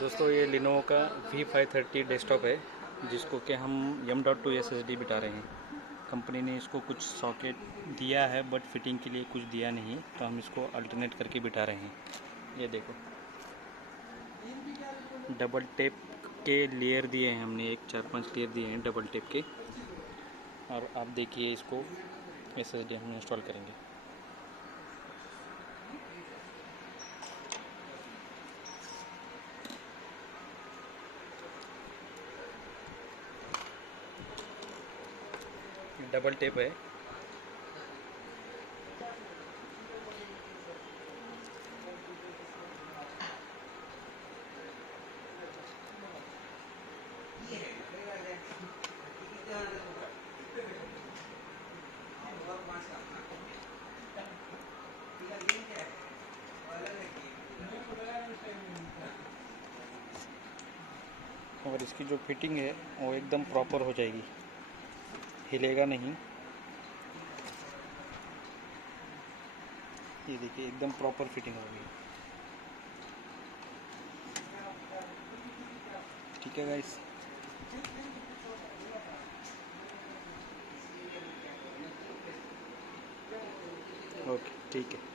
दोस्तों ये लिनोवो का V530 डेस्कटॉप है जिसको कि हम M.2 SSD बिठा रहे हैं। कंपनी ने इसको कुछ सॉकेट दिया है बट फिटिंग के लिए कुछ दिया नहीं, तो हम इसको अल्टरनेट करके बिठा रहे हैं। ये देखो डबल टेप के लेयर दिए हैं हमने, एक 4-5 लेयर दिए हैं डबल टेप के। और आप देखिए इसको SSD हम इंस्टॉल करेंगे। डबल टेप है। और इसकी जो फिटिंग है वो एकदम प्रॉपर हो जाएगी, हिलेगा नहीं। ये देखिए एकदम प्रॉपर फिटिंग होगी। ठीक है गाइस। ओके ठीक है।